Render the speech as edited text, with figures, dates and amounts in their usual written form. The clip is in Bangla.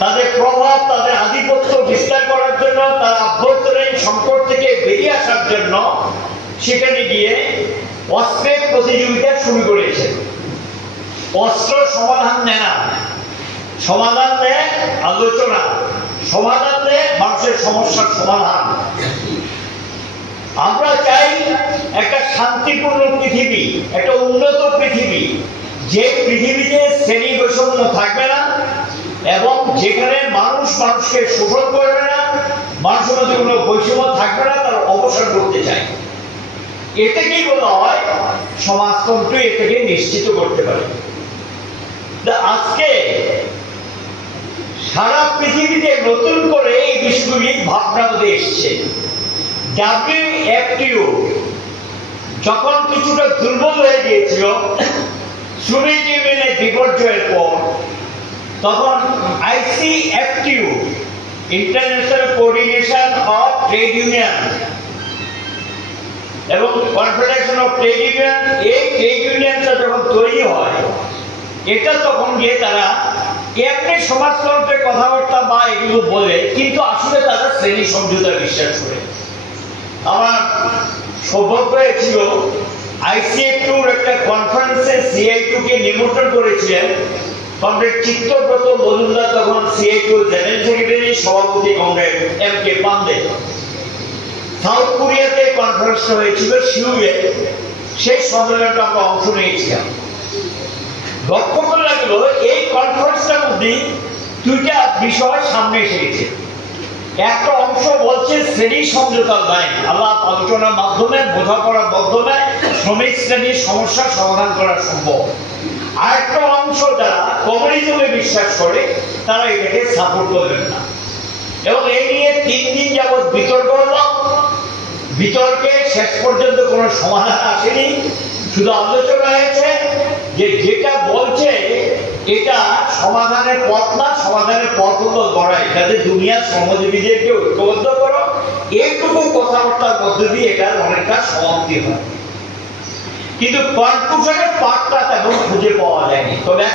তাদের প্রভাব, তাদের আধিপত্য বিস্তার করার জন্য, তার আভ্যন্তরীণ সংকট থেকে বেরিয়ে আসার জন্য সেখানে গিয়ে অস্ত্রের প্রতিযোগিতা শুরু করেছে। অস্ত্র সমাধান দেয় না, সমাধান দেয় আলোচনা, সমাধান দেয় মানুষের সমস্যার সমাধান। আমরা চাই একটা শান্তিপূর্ণ পৃথিবী, একটা উন্নত পৃথিবী, যে পৃথিবীতে শ্রেণী বৈষম্য থাকবে না এবং যেখানে মানুষ মানুষকে শোষণ করবে না, মানুষের মধ্যে কোনো বৈষম্য থাকবে না, তার অবসান করতে চাই। এটাকেই বলা হয় সমাজতন্ত্র, এটাকে নিশ্চিত করতে পারে। আজকে সারা পৃথিবীতে নতুন করে এই বিষয়গুলি ভাবনা মধ্যে এসছে। WFTO যখন কিছুটা দুর্বল হয়ে গিয়েছিল সোভিয়েত ইউনিয়নের বিপর্যয়ের পর, তখন ICFTO, international coordination of trade union এবং কনফেডারেশন অফ ট্রেড ইউনিয়ন, এই ট্রেড ইউনিয়নটা যখন তৈরি হয়, এটা তখন গিয়ে তারা এমনি সমাজতন্ত্রের কথাবার্তা বা এগুলো বলে, কিন্তু আসলে তারা শ্রেণী সমঝোতা বিশ্বাস করে। আমার সৌভাগ্য হয়েছিল ICFTOর একটা কনফারেন্সে CITO কে নিমন্ত্রণ করেছিলেন কমরেড চিত্তব্রত মজুমদার, তখন CITO জেনারেল সেক্রেটারি, সভাপতি কমরেড MK পান্ডে। সাউথ কোরিয়াতে কনফারেন্সটা হয়েছিল সিউলে, সেই সম্মেলনটা আমরা অংশ নিয়েছিলাম। লক্ষ্য করে লাগলো এই কনফারেন্সটার মধ্যে দুইটা বিষয় সামনে এসে গেছে। একটা অংশ বলছে শ্রেণী সমঝোতার লাইন, আলাপ আলোচনার মাধ্যমে, বোঝাপড়ার মাধ্যমে শ্রমিক শ্রেণীর সমস্যার সমাধান করা সম্ভব। আর একটা অংশ যারা কমিউনিজমে বিশ্বাস করে, তারা এটাকে সাপোর্ট করবেন না। এবং এই নিয়ে 3 দিন যাবৎ বিতর্ক হলো। বিতর্কে শেষ পর্যন্ত কোনো সমাধান আসেনি, শুধু আলোচনা হয়েছে যে যেটা বলছে এটা সমাধানের পথ না, সমাধানের পথ হলো লড়াই, যাতে দুনিয়ার শ্রমজীবীদেরকে ঐক্যবদ্ধ করো, এইটুকু কথাবার্তার মধ্যে দিয়ে এটা অনেকটা সমাপ্তি হয়। কিন্তু কনক্লুশনের পার্টটা তেমন খুঁজে পাওয়া যায়নি। তবে